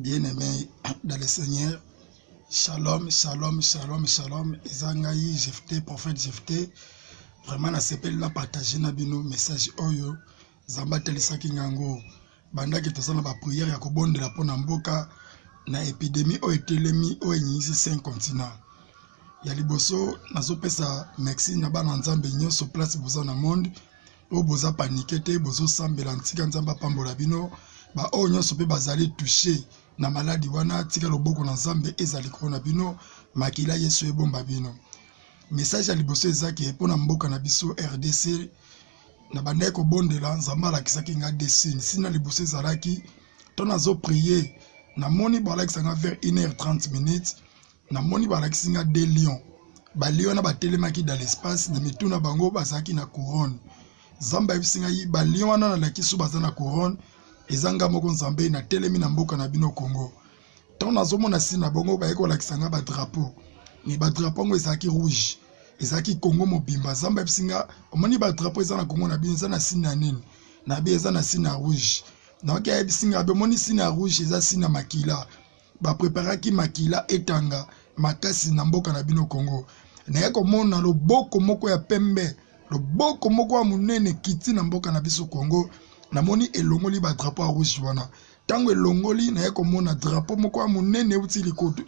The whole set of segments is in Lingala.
Bien-aimés dans le Seigneur, shalom, shalom, shalom, shalom. Ezangai, Jephté, prophète Jephté. Vraiment, na sepel na partager na bino message oyo. Zamba telisaki ngango. Banda ki tosana ba prière ya kobondela pona mboka na épidémie o etelemi o enyisi 5 continents. Ya liboso nazopesa merci na bana nzambe nyonso place boza na monde. O boza paniqué te, bozo sambela ntika nzamba pambola bino. Ba o nyonso pe bazali touché na maladi wana tika loboko na nzambe ezali kona bino makila yesu ebomba bino. Message ya liboso ezaki epona mboka na biso RDC na bandai ko bondela nzamba alakisaki nga desine sina liboso ezalaki to nazo prier na moni balakisa nga vers 1h30 minutes na moni balakisi nga des lions ba lions na batelemaki dans l'espace na mituna bango bazaki na couronne zamba ebisinga yi ba lions wana na lakisu bazana couronne ezanga moko nzambe na telemi na mboka na bino Congo. Tant nazomona sina bongo ba eko lakisanga ba drapeau. Ni ba drapeau ngo ezaki rouge. Ezaki Congo mobimba zamba ebisinga omoni ba drapeau ezana Congo na bino ezana sina nini. Na be ezana sina rouge. Na okia ebisinga be moni sina rouge eza sina makila. Ba preparaki makila etanga makasi na mboka na bino Congo. Na eko mona loboko moko ya pembe. Loboko moko ya munene kiti na mboka na biso Congo. Namoni elongoli ba drapeau rouge wana. Tango elongoli na yeko mona drapeau moko ya munene uti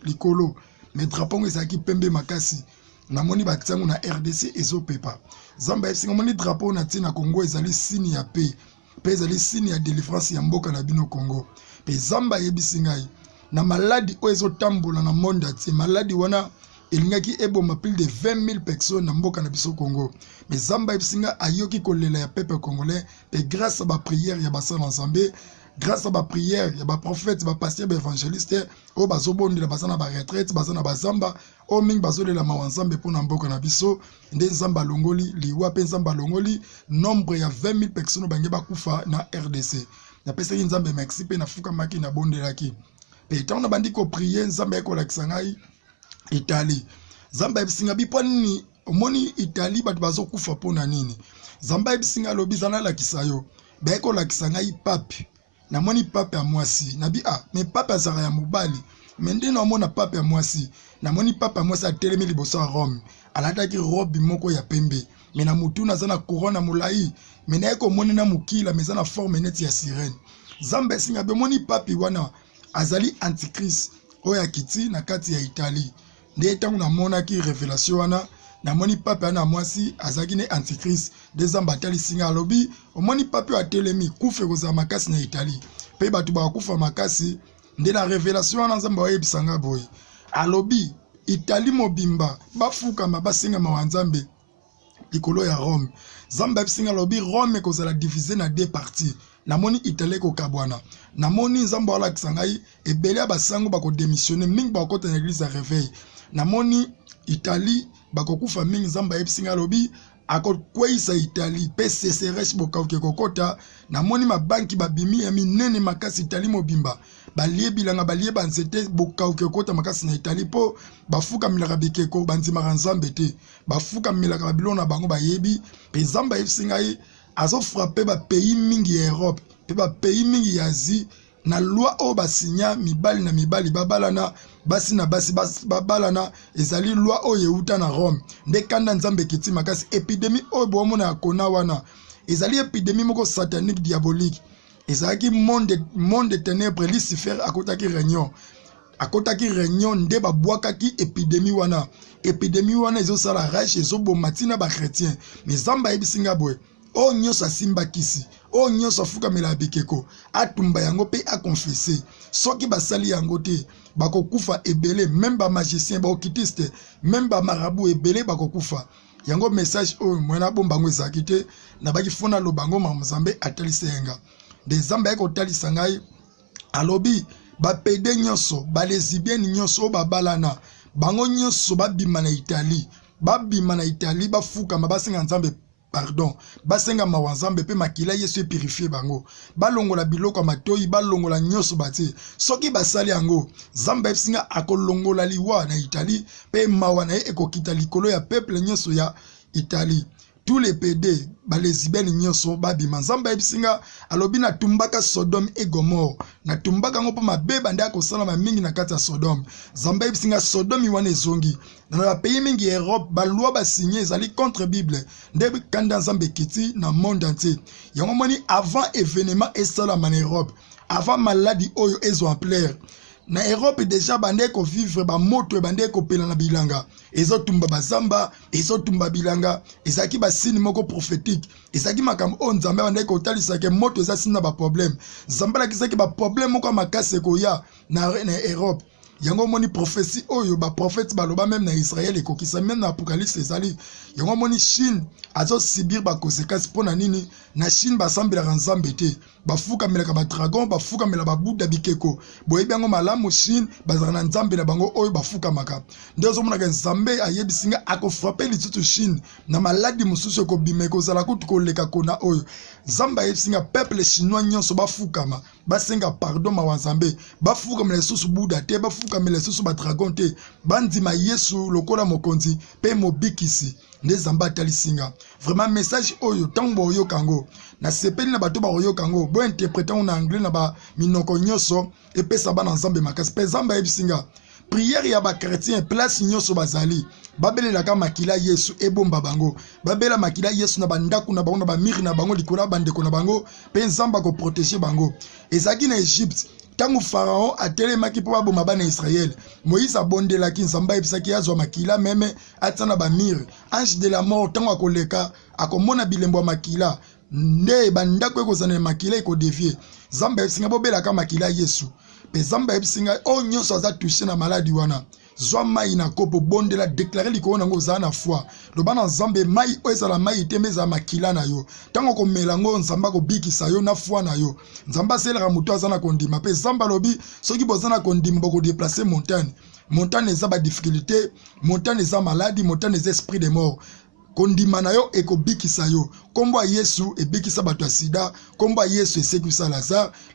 likolo. Mais drapeau ngo ezaki pembe makasi. Namoni ba tsango na RDC ezopepa. Zamba esinga moni drapeau na tina Congo ezali signe ya paix. Pe ezali signe ya délivrance ya mboka na bino Congo. Pe zamba yebisingai na maladi o ezotambola na monde ati maladi wana elingaki eboma plus de 20 000 personnes na mboka na biso Congo. Mais zamba ebisinga ayoki kolela ya peuple congolais et grâce à ba prière ya basala ensemble, grâce à ba prière ya ba prophète, ba pasteur, ba évangéliste o bazobondela basana ba retraite, basana bazamba o ming bazolela ma ensemble pour na mboka na biso nde nzamba longoli liwa pe nzamba longoli nombre ya 20 000 personnes bange bakufa na RDC. Na pesa nzambe merci pe na fuka maki na bondelaki. Pe tant na bandi ko prier nzambe ko lakisangai Italie. Zamba ebisinga biponi omoni Italie batu bazokufa pona nini. Zamba ebisinga lobi zana lakisayo. Beko lakisanga pape. Na moni pape ya mwasi. Nabi mais pape azara ya mobali. Mende na mona pape ya mwasi. Na moni pape ya mwasi atelemi liboso ya Rome. Alataki robe moko ya pembe. Mais na mutu na zana couronne mulai. Mais na eko moni na mukila mais na forme neti ya sirène. Zamba ebisinga be moni pape wana azali antichrist oya kiti na kati ya Italie. Nde tango na mona ki révélation wana na moni pape ana mwasi azaki ne antichrist des ambatali singa lobi omoni pape wa telemi kufe koza makasi na Italie pe batu ba kufa makasi nde na révélation wana nzamba oyebisanga boy alobi Italie mobimba bafuka mabasinga mawanzambe likolo ya Rome zamba bisinga lobi Rome kozala divisé na deux parties. Namoni Italie ko kabwana. Namoni nzamba wala kisangai ebele basango bako démissionner mingi bako ta église à réveil. Namoni Italie bako kufa mingi nzamba ebisinga lobi akokweisa Italie PCCRS bokauke kokota. Namoni mabanki babimi ya minene makasi Italie mobimba. Balie bilanga balie banzete bokauke kokota makasi na Italie po bafuka milaka bikeko banzima nzambe te. Bafuka milaka babilona bango bayebi pe nzamba ebisinga azo frappé ba pays mingi ya Europe pe ba pays mingi ya Asie na loi o basinya mibali na mibali babalana basi na basi babalana ezali loi o yeuta na Rome nde kanda nzambe kiti makasi épidémie o bomona ya kona wana ezali épidémie moko satanique diabolique ezalaki monde ténèbres Lucifer akotaki réunion nde babwakaki épidémie wana ezosala rage ezobomatina ba chrétien mais zamba ebisinga boy o nyosa simba kisi o nyosa fuka mela bikeko atumba yango pe a confesser soki basali yango te bakokufa ebele même ba magicien ba okitiste même ba marabout ebele bakokufa yango message o mwana bomba ngo ezaki te na baki fona lobango mamzambe atalisenga de zamba eko talisangai alobi ba pede nyonso ba lesbienne nyonso babalana bango nyonso babima na Italie bafuka mabasinga nzambe pardon basenga mawanzambe pe makila yesu purifier bango balongola biloko matoi balongola nyoso bati soki basali yango zamba esinga akolongola liwa na Italie pe mawana ekokita likolo ya peuple nyoso ya Italie tous les PD balezibeni nyonso babima nzambe yebisinga alobi na tumbaka Sodome et Gomorre na tumbaka ngo po mabeba nda kosala mingi na kati ya Sodome nzambe yebisinga Sodome wana ezongi na ba pays mingi Europe ba loi ba signé ezali contre Bible nde kanda nzambe kiti na monde entier yango moni avant événement esala en Europe avant maladie oyo exemplaire na Europe déjà bande ko vivre ba moto bande ko pela na bilanga ezotumba bazamba ezotumba bilanga ezaki ba signe moko prophétique ezaki makam on nzambe bande ko talisa ke moto eza sina ba problème nzambe la kisaki ba problème moko makase ko ya na Europe yango moni prophétie oyo ba prophète baloba même na Israël et kokisa même na apocalypse ezali yango moni Chine azo subir ba conséquences pona nini na Chine basambela nzambe te bafuka melaka ba dragon bafuka mela ba buda bikeko boyebi yango malamu Chine bazana na nzambe na bango oyo bafuka maka ndezo mona ke nzambe ayebisinga ako frapper lisutu Chine na maladi mususu ko bimeko zala kutu ko leka kona oyo nzambe ayebisinga peuple chinois nyonso bafukama basenga pardon ma nzambe bafuka mela susu buda te bafuka mela susu ba dragon te bandima Yesu lokola mokonzi pe mobikisi nde zamba talisinga vraiment message oyo tango oyo kango na sepeli na bato ba oyo kango bo interpréter en anglais na ba minoko nyonso epesa ba na nzambe makasi pe zamba ebisinga prière ya ba chrétien place nyonso bazali babelela ka makila Yesu ebomba bango babela makila Yesu na bandaku na bango na ba miri na bango likola bandeko na bango pe nzamba ko protéger bango ezaki na Egypte tango Pharaon atelemaki po baboma bana Israël Moïse abondelaki nzamba ebisaki azwa makila meme atana ba mire ange de la mort tango akoleka akomona bilembo ya makila nde bandako ekozana makila ekodevie nzamba ebisinga bobelaka makila Yesu pe nzamba ebisinga o nyonso aza touché na maladi wana zwa mai na kopo bondela déclarer likolo nango za na foi loba na nzambe mai o ezala mai temeza makila na yo tango ko melango nzamba ko bikisa yo na foi na yo nzamba selera muto azana kondima pe nzamba lobi soki bozana kondima boko déplacer montagne eza ba difficulté montagne eza maladie montagne eza esprit de mort kondima na yo ekobikisa yo kombo ya Yesu ebikisa bato ya sida kombo ya Yesu esekwisa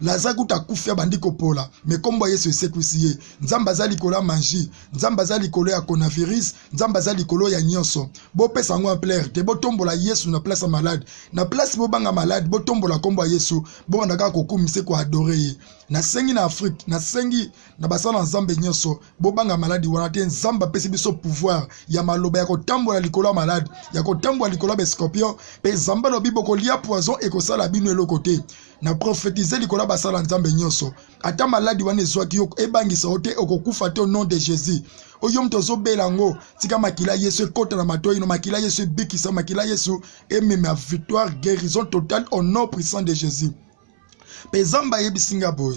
Lazare kuta kufia bandiko pola me kombo ya Yesu esekwisi ye nzamba za likolo ya magie nzamba za likolo ya coronavirus nzamba za likolo ya nyonso bopesa ngo plaire te botombola Yesu na place ya malade na place bobanga malade botombola kombo ya Yesu bobandaka kokumise ko adorer ye na sengi na Afrique na sengi na basala nzambe nyonso bobanga maladi wana te nzamba pesi biso pouvoir ya maloba ya kotambola likolo ya malade ya kotambola likolo ya scorpion pe nzamba lobi bokolia poison ekosala bino eloko te na prophétiser likolo ya basala nzambe nyonso ata maladi wana ezwaki yo ebangisa ote okokufa te au nom de Jésus oyo mto zobelango tika makila Yesu ekota na matoi no makila Yesu ebikisa makila Yesu emema victoire guérison totale au nom puissant de Jésus pe zamba yebisinga boy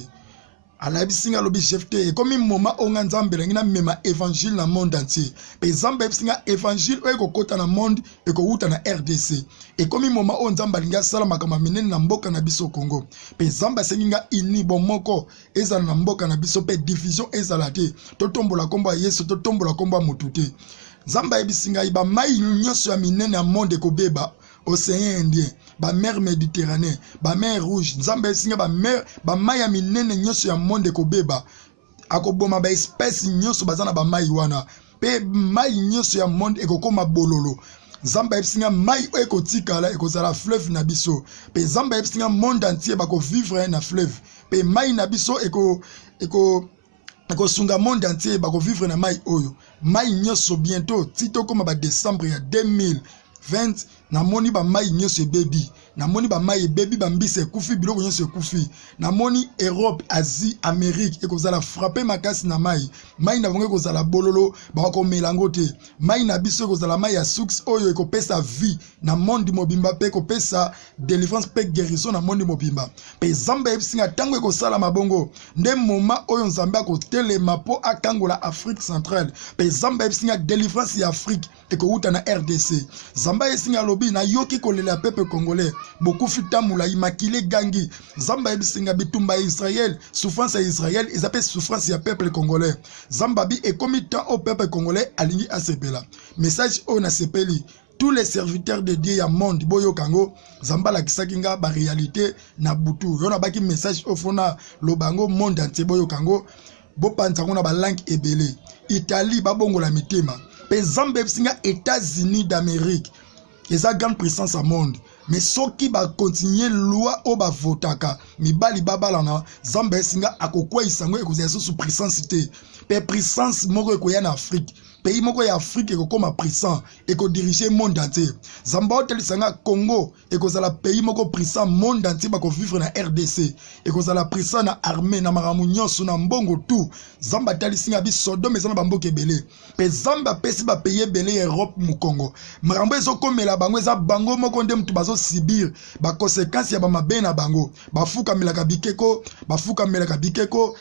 ala yebisinga lobi jefte e komi moma onga nzambe ngina mema évangile na monde entier pe zamba yebisinga évangile o ekokota na monde ekouta na RDC e komi moma o nzamba linga sala makama minene na mboka na biso Congo pe zamba senginga ini bomoko ezala na mboka na biso pe division ezala te totombola kombo ya Yesu totombola kombo ya mutu te zamba yebisinga iba mai nyonso ya minene ya monde ekobeba Océan Indien, ba mer Méditerranée, ba mer Rouge, nzambe singa ba mer, ba mai ya minene nyonso ya monde kobeba. Akoboma ba espèce nyonso bazana ba mai wana. Pe mai nyonso ya monde ekokoma bololo. Nzambe singa mai ekotikala ekozala fleuve na biso. Pe nzambe singa monde entier bako vivre na fleuve. Pe mai na biso sunga monde entier bako vivre na mai oyo. Mai nyonso bientôt tito koma ba décembre ya 2020 na moni ba mai nyonso baby na moni ba mai baby ba mbise kufi biloko nyonso kufi na moni Europe Asie Amérique ekozala frapper makasi na mai na bongo ekozala bololo ba ko melango te mai na biso ekozala mai ya succès oyo ekopesa vie na monde mobimba pe kopesa délivrance pe guérison na monde mobimba pe zamba ebisinga tango ekosala mabongo nde moma oyo nzambe akotelema po akangola Afrique centrale pe zamba ebisinga délivrance ya Afrique ekouta na RDC zamba esinga lobi na yoki kolela peuple congolais beaucoup fitamula imakile gangi zamba ebisinga bitumba Israël souffrance ya Israël ezapé souffrance ya peuple congolais zamba bi ekomi temps au peuple congolais alingi asepela message o na sepeli tous les serviteurs de Dieu ya monde boyo kango zamba la kisakinga ba réalité na butu yona baki message ofona lobango monde entier boyo kango bo pantango na ba langue ebele Italie babongola mitema pe zamba ebisinga États-Unis d'Amérique eza grande puissance à monde. Mais soki ba continuer loi o ba votaka mibali babalana Nzambe singa akokwa isango ekozela sous puissance te. Pe puissance moko ekoya na Afrique. Pays moko ya Afrique ekokoma puissant eko diriger monde entier. Nzambe otelisanga Congo ekozala pays moko puissant monde entier bako vivre na RDC. Ekozala puissant na armée na maramu nyonso na mbongo tout. Nzambe atelisinga bi Sodome ezana bamboka ebele. Pe Nzambe apesi ba pays ebele Europe mu Congo. Marambo ezokomela bango eza bango moko nde mutu bazo subir ba conséquences ya ba mabe na bango. Bafuka melaka bikeko,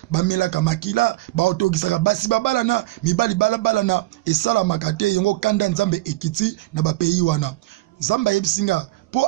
bamelaka makila, ba otogisaka basi babalana, mibali balana esala makate yongo kanda Nzambe ekiti na ba pays wana. Nzambe yebisinga po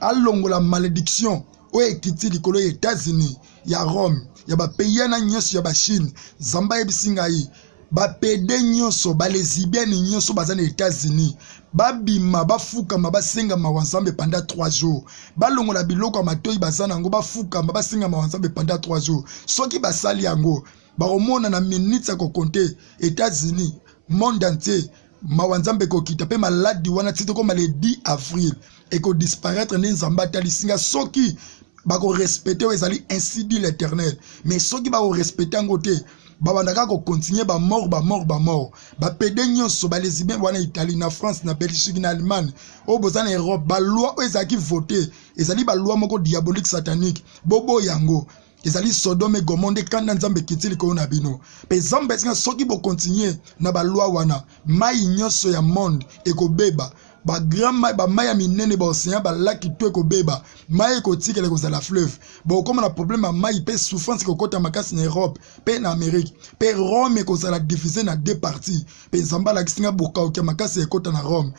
alongola malédiction o ekiti likolo ya États-Unis, ya Rome, ya ba pays na nyonso ya ba Chine. Nzambe yebisinga yi ba pede nyonso ba lesbiennes nyonso bazana États-Unis. Babima bafukama basengama wa Nzambe pendant 3 jours. Balongola biloko matoi bazana yango bafukama basengama wa Nzambe pendant 3 jours. Soki basali yango baromona na minutes ya kokonte États-Unis, monde entier, mawanzambe kokita pe maladi wana tito comme le 10 avril et ko disparaître ne Nzambe atalisinga soki bako respecter ezali ainsi dit l'Éternel. Mais soki bako respecter ngote babandaka ko continuer ba mort ba pede nyonso ba lesbiens wana Italie na France na Belgique na Allemagne o bozana Europe ba loi ezaki voter ezali ba loi moko diabolique satanique bobo yango ezali Sodome Gomorrhe kanda Nzambe kitili ko na bino. Pe Nzambe singa soki bo continuer na ba loi wana mai nyonso ya monde ekobeba ba grand mai ba mai ya minene ba océan ba laki to ekobeba mai ekotikela kozala fleuve bo comme na problème mai pe souffrance kokota makasi na Europe pe na Amérique pe Rome ekozala divisé na 2 parties pe Nzambe la kisinga boka makasi ekota na Rome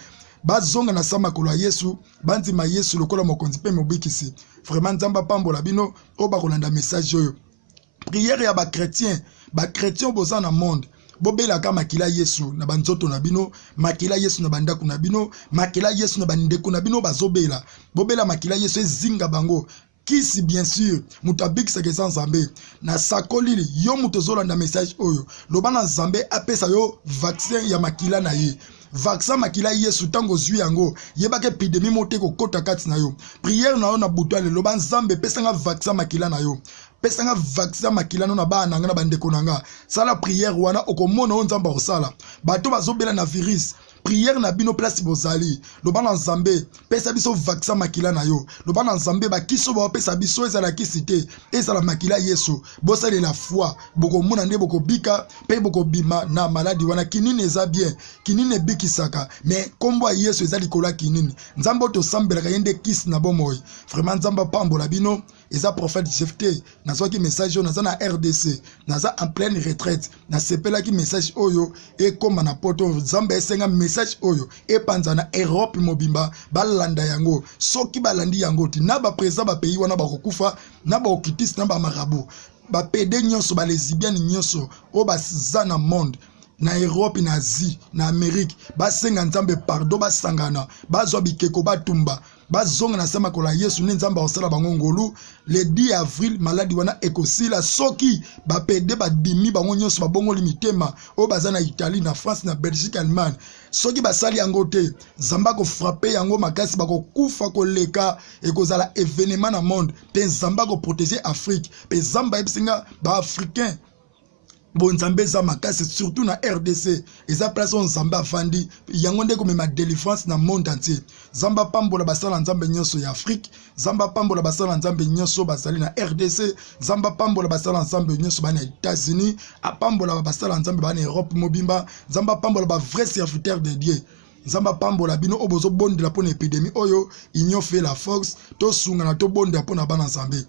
bazonga na sama kolo Yesu banzima Yesu lokola mokonzi pe mobikisi. Vraiment Nzambe pambola bino o ba kolanda message oyo. Prière ya ba chrétien boza na monde bobela ka makila Yesu na banzoto na bino, makila Yesu na bandako na bino, makila Yesu na bandeko na bino bazobela bobela makila Yesu ezinga bango kisi bien sûr mutabik sa kesa Nzambe na sakolili yo mutozolanda message oyo lobana Nzambe apesa yo vaccin ya makila na ye. Vaccin makila Yesu tango zwi yango yebake epidemie mote ko kota kati na yo. Prière na yo na butale loba Nzambe pesanga vaccin makila na yo. Pesanga vaccin makila no na ba nanga na bandeko nanga. Sala prière wana okomona o Nzambe osala. Bato bazobela na virus. Prière na bino place bozali. Lobana Nzambe pesa biso vaccin makila na yo. Lobana Nzambe ba kiso ba pesa biso ezala kisite. Ezala makila Yesu. Bosale la foi. Boko mona nde boko bika pe boko bima na maladi wana kinini eza bien. Kinini bikisaka. Mais kombo Yesu ezali kola kinini. Nzambe to sambelaka yende kis na bomoy. Vraiment Nzambe pambola bino. Eza prophète Jephté nazwaki message oyo naza na RDC naza en pleine retraite nasepelaki message oyo ekoma na poto Nzambe esenga message oyo epanza na Europe mobimba balanda yango soki balandi yango ti na ba président ba pays wana bakokufa na ba okitisi na ba marabu ba pede nyonso ba lesbiennes nyonso o baza na monde na Europe na Asie na Amérique basenga Nzambe pardon basangana bazwa bikeko batumba bazonga na sama kola Yesu ne Nzambe osala bango ngolu le 10 avril maladi wana ekosila soki bapede badimi bango nyonso babongoli mitema o baza na Italie na France na Belgique Allemagne soki basali yango te Nzambe ko frapper yango makasi bako kufa koleka ekozala événement na monde pe Nzambe ko protéger Afrique pe Nzambe ebisinga ba africain bon Nzambe za makasi surtout na RDC eza place on Nzambe afandi yango nde komema délivrance na monde entier. Nzambe pambola basala Nzambe nyonso ya Afrique, Nzambe pambola basala Nzambe nyonso basali na RDC, Nzambe pambola basala Nzambe nyonso bana États-Unis, apambola basala Nzambe bana Europe mobimba, Nzambe pambola ba vrai serviteur de Dieu. Nzamba pambola bino obozo bondela pona épidémie oyo union fait la force to sunga na to bondela pona bana Nzambe.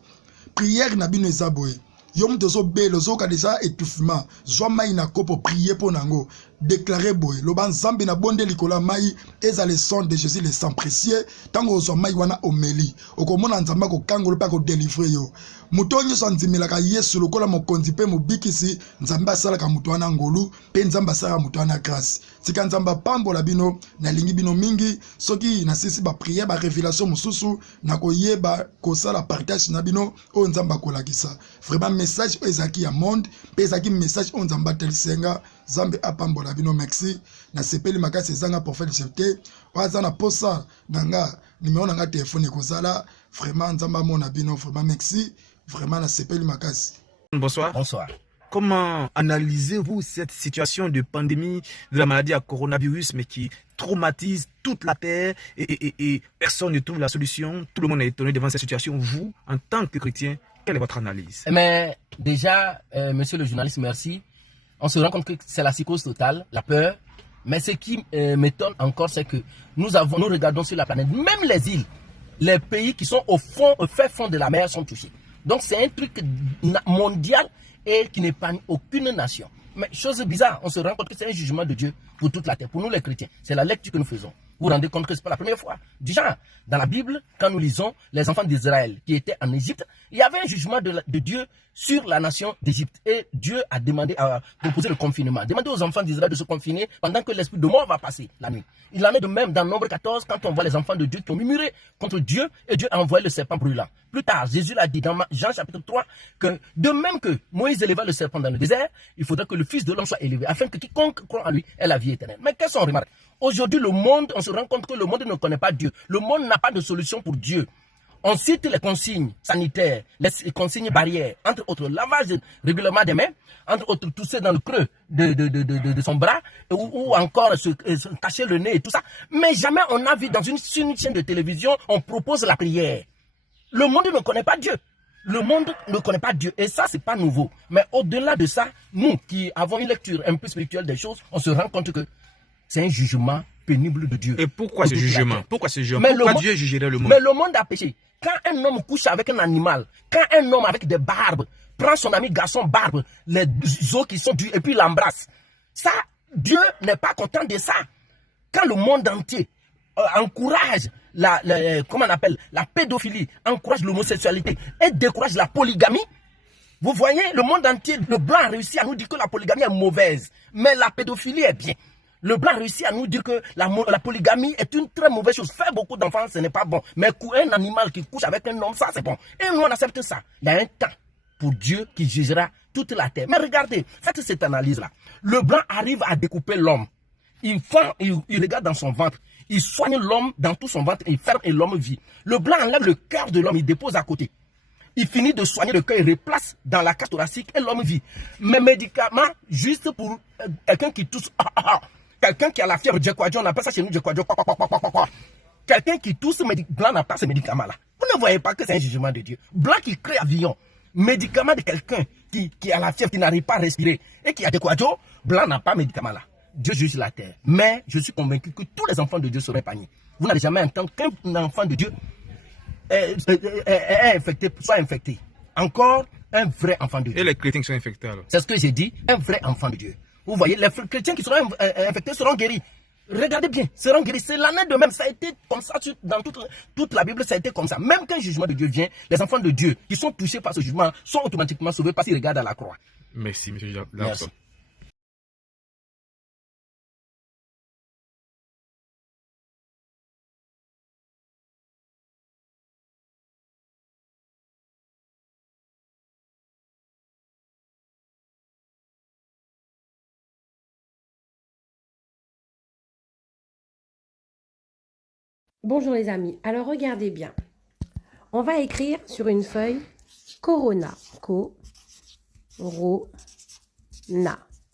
Prière na bino ezaboye. Yom tozo belo zoka déjà étouffement. Zwa mai na kopo prier pour nango. Déclarer boy. Loban Nzambe na bonde likola mai eza le sang de Jésus le sang précieux. Tango zwa mai wana omeli. Okomona Nzamba ko kangolo pa ko délivrer yo. Mutonyo sanzimilaka Yesu lokola mokonzi pe mobikisi Nzamba salaka mutu wana ngolu pe Nzamba sala mutu wana grâce. Tika Nzamba pambola bino na lingi bino mingi soki na sisi ba prière ba révélation mususu na koyeba ko sala partage na bino o Nzamba kolakisa. Vraiment message ezaki ya monde pe ezaki message o Nzamba telisenga Zambe apambola bino merci. Na sepeli makasi ezanga prophète Jephté. Wazana posa nanga numéro nanga téléphone kozala. Vraiment nzamba mona bino vraiment merci. Vraiment na sepeli makasi. Bonsoir. Bonsoir. Comment analysez-vous cette situation de pandémie de la maladie à coronavirus, mais qui traumatise toute la Terre et personne ne trouve la solution? Tout le monde est étonné devant cette situation. Vous, en tant que chrétien, quelle est votre analyse? Mais déjà, monsieur le journaliste, merci. On se rend compte que c'est la psychose totale, la peur. Mais ce qui m'étonne encore, c'est que nous regardons sur la planète, même les îles, les pays qui sont au fin fond de la mer sont touchés. Donc c'est un truc mondial et qui n'épargne aucune nation. Mais chose bizarre, on se rend compte que c'est un jugement de Dieu pour toute la terre, pour nous les chrétiens. C'est la lecture que nous faisons. Vous vous rendez compte que ce n'est pas la première fois. Déjà, dans la Bible, quand nous lisons les enfants d'Israël qui étaient en Égypte, il y avait un jugement de Dieu sur la nation d'Égypte. Et Dieu a demandé à proposer le confinement. Demandez aux enfants d'Israël de se confiner pendant que l'esprit de mort va passer la nuit. Il en est de même dans Nombre 14, quand on voit les enfants de Dieu qui ont murmuré contre Dieu, et Dieu a envoyé le serpent brûlant. Plus tard, Jésus l'a dit dans Jean chapitre 3, que de même que Moïse éleva le serpent dans le désert, il faudrait que le Fils de l'homme soit élevé, afin que quiconque croit en lui ait la vie éternelle. Mais qu'est-ce qu'on remarque? Aujourd'hui, le monde, on se rend compte que le monde ne connaît pas Dieu. Le monde n'a pas de solution pour Dieu. On cite les consignes sanitaires, les consignes barrières, entre autres lavage régulièrement des mains, entre autres tousser dans le creux de son bras, ou encore se cacher le nez et tout ça. Mais jamais on a vu dans une chaîne de télévision, on propose la prière. Le monde ne connaît pas Dieu. Le monde ne connaît pas Dieu. Et ça, c'est pas nouveau. Mais au-delà de ça, nous qui avons une lecture un peu spirituelle des choses, on se rend compte que c'est un jugement pénible de Dieu. Et pourquoi ce jugement? Pourquoi ce jugement? Mais Pourquoi Dieu jugerait le monde? Mais le monde a péché. Quand un homme couche avec un animal, quand un homme avec des barbes prend son ami garçon barbe, les os qui sont durs, et puis l'embrasse, ça, Dieu n'est pas content de ça. Quand le monde entier encourage comment on appelle, la pédophilie, encourage l'homosexualité et décourage la polygamie, vous voyez, le monde entier, le blanc a réussi à nous dire que la polygamie est mauvaise, mais la pédophilie est bien. Le blanc réussit à nous dire que la polygamie est une très mauvaise chose. Faire beaucoup d'enfants, ce n'est pas bon. Mais un animal qui couche avec un homme, ça c'est bon. Et nous, on accepte ça. Il y a un temps pour Dieu qui jugera toute la terre. Mais regardez, faites cette analyse-là. Le blanc arrive à découper l'homme. Il regarde dans son ventre. Il soigne l'homme dans tout son ventre. Il ferme et l'homme vit. Le blanc enlève le cœur de l'homme. Il dépose à côté. Il finit de soigner le cœur. Il replace dans la cage thoracique et l'homme vit. Mais médicaments, juste pour quelqu'un qui tousse... Quelqu'un qui a la fièvre, on appelle ça chez nous, quelqu'un qui tousse, blanc n'a pas ce médicament-là. Vous ne voyez pas que c'est un jugement de Dieu. Blanc qui crée avion, médicament de quelqu'un qui a la fièvre, qui n'arrive pas à respirer, et qui a des quadros, blanc n'a pas ce médicament-là. Dieu juge la terre. Mais je suis convaincu que tous les enfants de Dieu seraient épargnés. Vous n'allez jamais entendre qu'un enfant de Dieu est infecté, soit infecté. Encore un vrai enfant de Dieu. Et les chrétiens qui sont infectés alors? C'est ce que j'ai dit, un vrai enfant de Dieu. Vous voyez, les chrétiens qui seront infectés seront guéris. Regardez bien, seront guéris. C'est l'année de même. Ça a été comme ça dans toute la Bible, ça a été comme ça. Même quand un jugement de Dieu vient, les enfants de Dieu qui sont touchés par ce jugement sont automatiquement sauvés parce qu'ils regardent à la croix. Merci, monsieur Larson. Merci. Bonjour les amis, alors regardez bien. On va écrire sur une feuille Corona. Corona.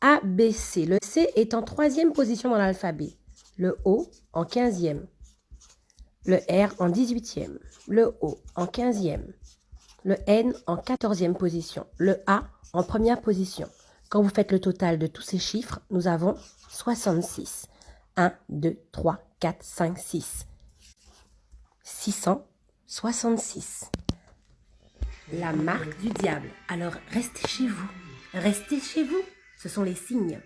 A, B, C. Le C est en 3e position dans l'alphabet. Le O en 15e. Le R en 18e. Le O en 15e. Le N en 14e position. Le A en 1re position. Quand vous faites le total de tous ces chiffres, nous avons 66. 1, 2, 3, 4, 5, 6. 666. La marque du diable. Alors restez chez vous. Restez chez vous. Ce sont les signes.